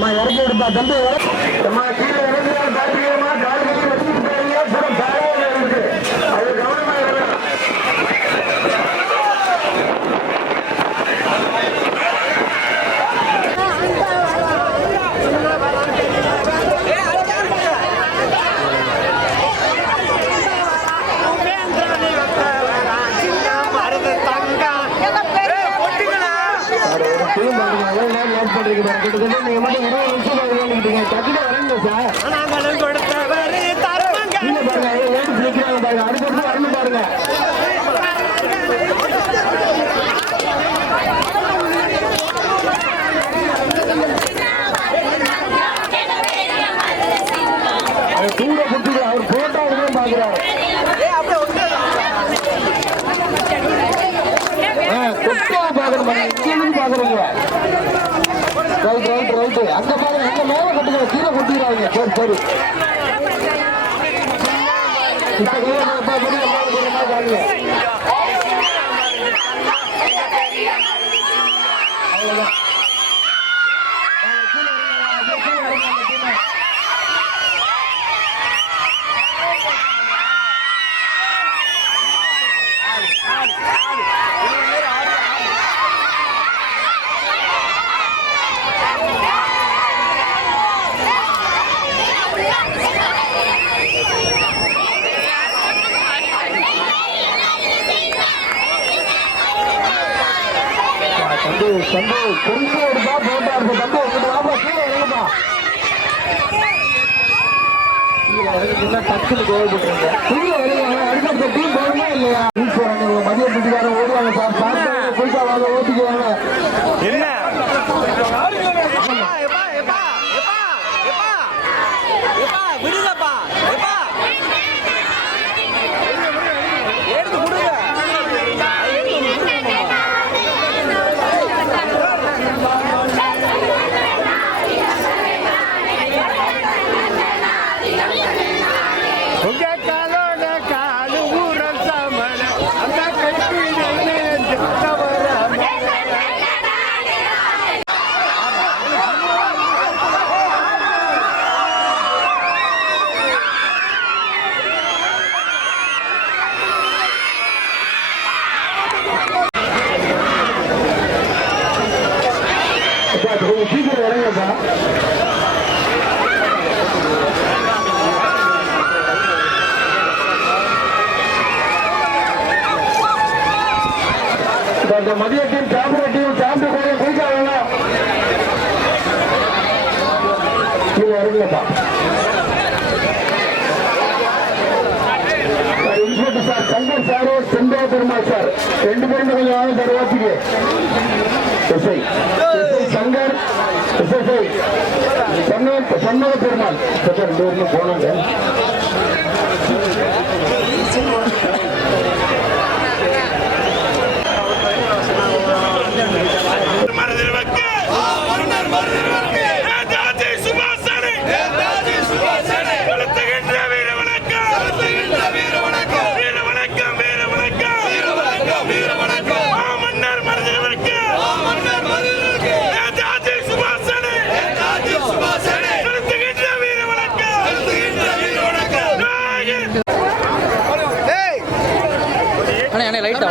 வாங்க. இறக்கி விடுப்பா தம்பி. கீழே இறங்குறாரு பாத்துக்கமா. கால் கட்டி வச்சுட்டு போறீங்க. பூரா பாலையில இருக்கு. அது கவனமா இருக்கணும். நீங்க மட்டும் 20 நிமிஷம் வேண்டிக்கிட்டீங்க. டக்குனு வரங்க சார். நிக்கிறாங்க பாருங்க. அடுத்த வரணும் பாருங்க. கூட கொடுத்து அவர் போட்டோ பாக்குறாரு. பாக்குறீங்க. Right right right. அங்க பாருங்க. அங்க மேல கொட்டுங்க. கீழே கொட்டிடுறாங்க. சரி சரி. அவ்வளவுதான். தம்பி குறிச்சு எடுப்பா போட்டா இருக்க. தம்பி உங்ககிட்ட வாப்பா. கீழே இறங்குப்பா. கீழே இறங்குச்சுன்னா டக்குன்னு கோவப்பட்டுருங்க. கீழே இறங்க. அடுத்த டீம் போகணுமா இல்லையா? மதிய பிடிக்கார ஓடுவாங்க சார். பார்த்து குறிப்பா வாங்க. ஓட்டிக்குவாங்க. என்ன விடுங்கப்பா. சீக்கிரம் இறங்கப்பா. இந்த மதிய டீம் சாம்பியன் டீம் சாம்பியன் கூட குயிக்காக கீழே இறங்கப்பா. Inspector sir Shankar sir Sentho Perumal sir 2 பேரும் கொஞ்சம் சார் வாசிக்கு. SI Shankar SSI Shanmuga Perumal sir 2 பேரும் போனாங்க. லைட்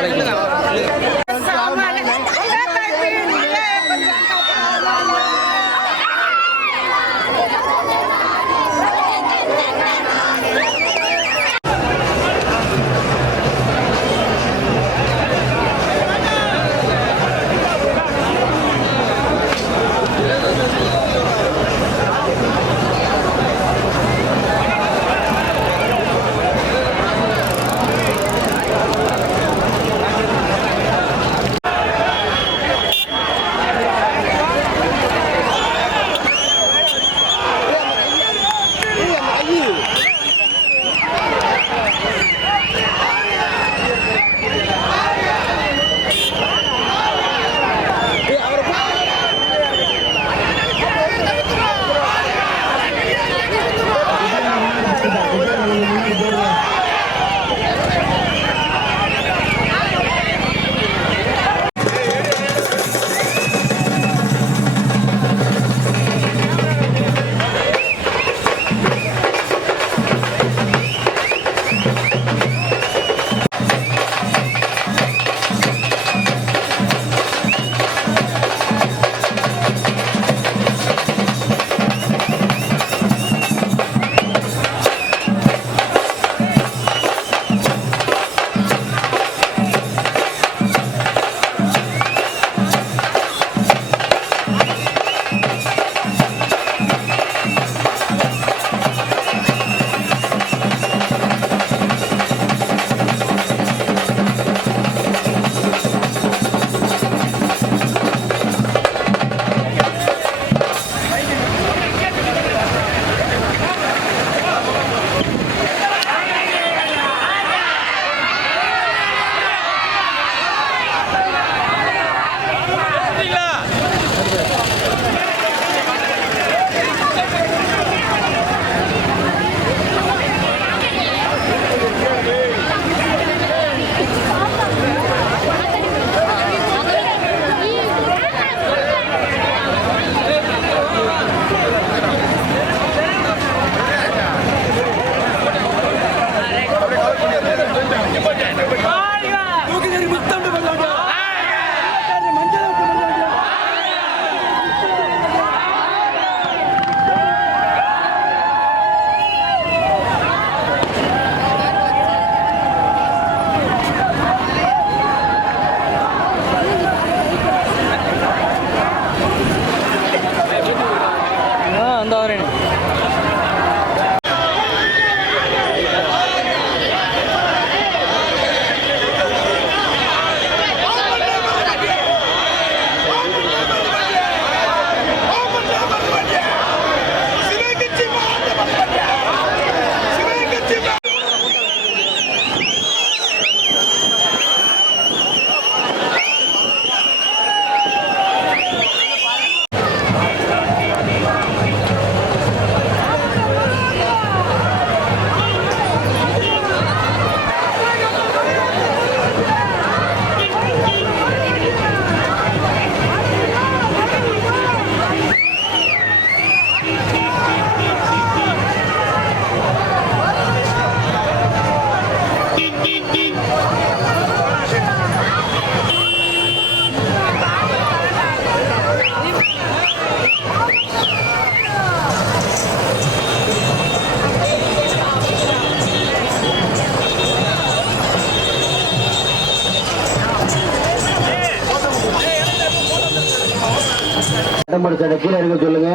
மாடு சட்டை கீழே இருக்க சொல்லுங்க.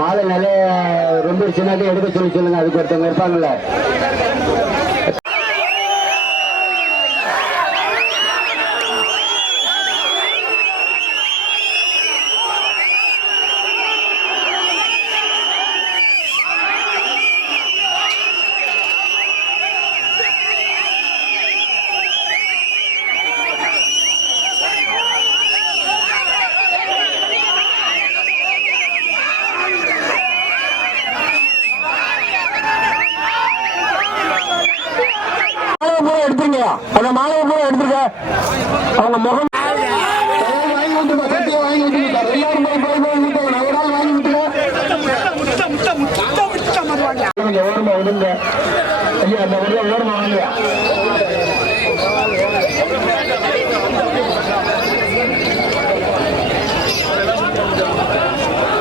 மாலை நிலை ரொம்ப சின்னதே எடுக்க சொல்லி சொல்லுங்க. அதுக்கு ஒருத்தவங்க இருப்பாங்கல்ல. அந்த மாலையை பூரா எடுத்துருக்க. அவங்க முகம் வாங்கி விட்டுருக்கா. சத்தியம் வாங்கி விட்டுருக்கா. எல்லாரும் வாங்கி விட்டுருக்க. ஓரமா விடுங்க ஐயா. அந்த ஓரமா வாங்க.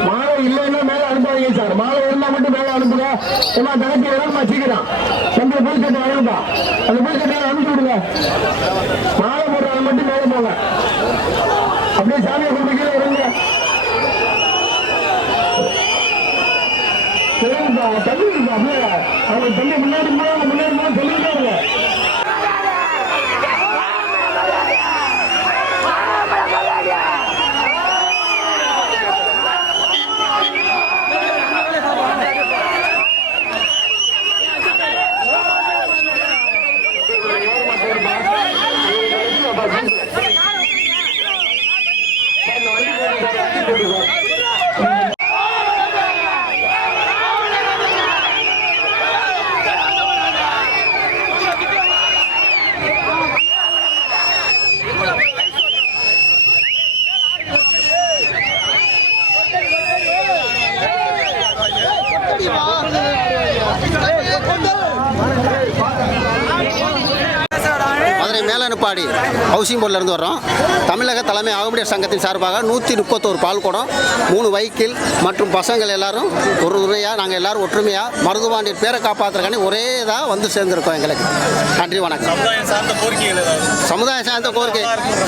மாலை இல்லைன்னா மேல அனுப்பாதீங்க சார். மாலை இருந்தா மட்டும் மேல அனுப்புங்க. ஏமா கணக்கு வேணுமா சீக்கிரம் தம்பி புதுச்சட்டை வாங்கப்பா. அந்த புதுச்சட்டையை அனுப்பிச்சு விடுங்க. மாலை போடுறாங்க மட்டும் மேல போங்க. அப்படியே சாமியை கொண்டு கீழே வருங்க. சரிப்பா தம்பி இருக்கா. அப்படியே அவங்க தம்பி முன்னாடி முன்னாடி சொல்லிருக்காங்க. மதுரை மேலனுப்பாடி ஹவுசிங் போர்டில் இருந்து வர்றோம். தமிழக தலைமை ஆகும்பியர் சங்கத்தின் சார்பாக 131 பால்குடம், 3 வைக்கிள் மற்றும் பசங்கள் எல்லாரும் ஒரு துணையாக நாங்கள் எல்லாரும் ஒற்றுமையாக மருதுபாண்டியர் பேரை காப்பாற்றுறக்காண்டி ஒரே இதாக வந்து சேர்ந்துருக்கோம். எங்களுக்கு நன்றி வணக்கம். சமுதாயம் சார்ந்த கோரிக்கை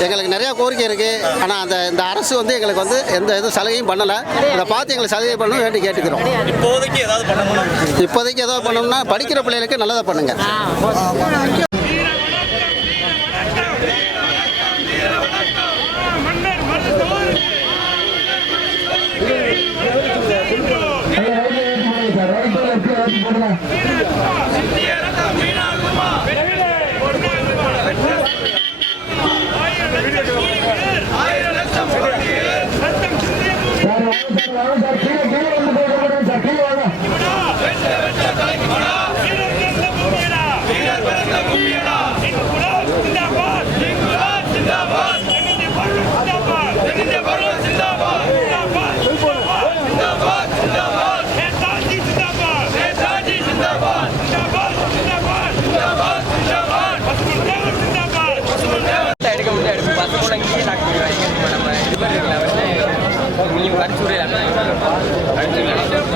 எங்களுக்கு நிறையா கோரிக்கை இருக்குது. ஆனால் இந்த அரசு வந்து எங்களுக்கு வந்து எந்த எதுவும் சலுகையும் பண்ணலை. இதை பார்த்து எங்களுக்கு சலுகை பண்ணணும் வேண்டி கேட்டுக்கிறோம். இப்போதைக்கு ஏதாவது பண்ணணும்னா படிக்கிற பிள்ளைகளுக்கு நல்லதாக பண்ணுங்க.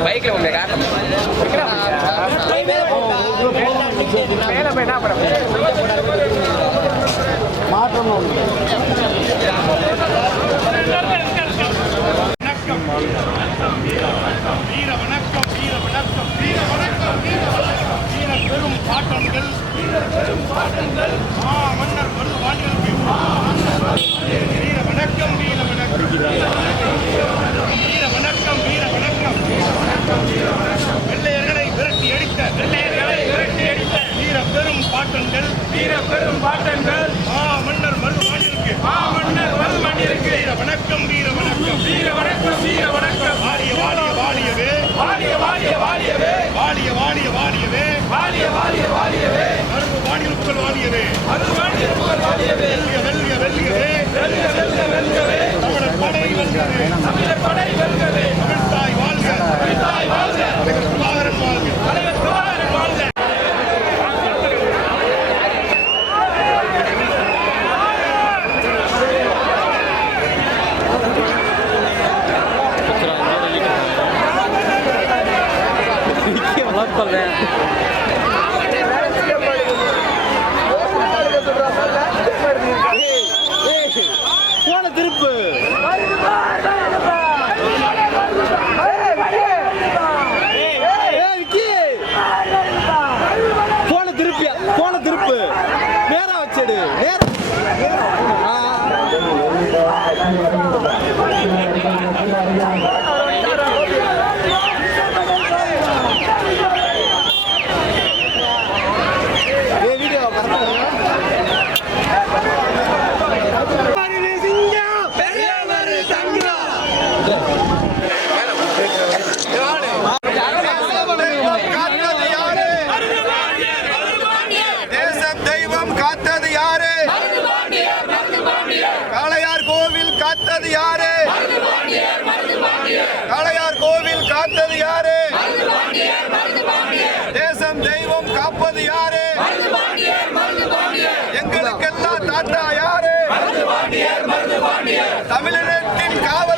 பைக்ல உங்க மாற்றம் பெரும் பாட்டன்கள் மன்னர் மருதுபாண்டியருக்கு வீர வணக்கம் வீர வணக்கம் வீர வணக்கம் வீர வணக்கம் வெள்ளையர்களை விரட்டி அடித்த வீர பெரும் பாட்டன்கள் மன்னர் மருதுபாண்டியருக்கு வீர வணக்கம் வீர வணக்கம் வீர வணக்கம் வீர வணக்கம் வாழிய வாழிய வாழியவே வாழிய வாழிய வாழியவே வாழிய வாழிய வாழியவே வாழிய வாழிய வாழியவே மருதுபாண்டியர் புகழ் வாழியவே மருதுபாண்டியர் புகழ் வாழியவே வெல்க வெல்கவே வெல்க வெல்க வெல்கவே தமிழர் படை வெல்கவே தமிழர் படை வெல்கவே தமிழ் தாய் வாழ்க தமிழ் தாய் வாழ்க தலைவர் பிரபாகரன் வாழ்க தலைவர் பிரபாகரன் வாழ்க. போன திருப்பு போன திருப்பு நேரா வச்சடு காத்தது யாரு? காளையார் கோவில் காத்தது யாரு? தேசம் தெய்வம் காப்பது யாரு? எங்களுக்கெல்லாம் தாத்தா யாரு? தமிழினத்தின் காவல்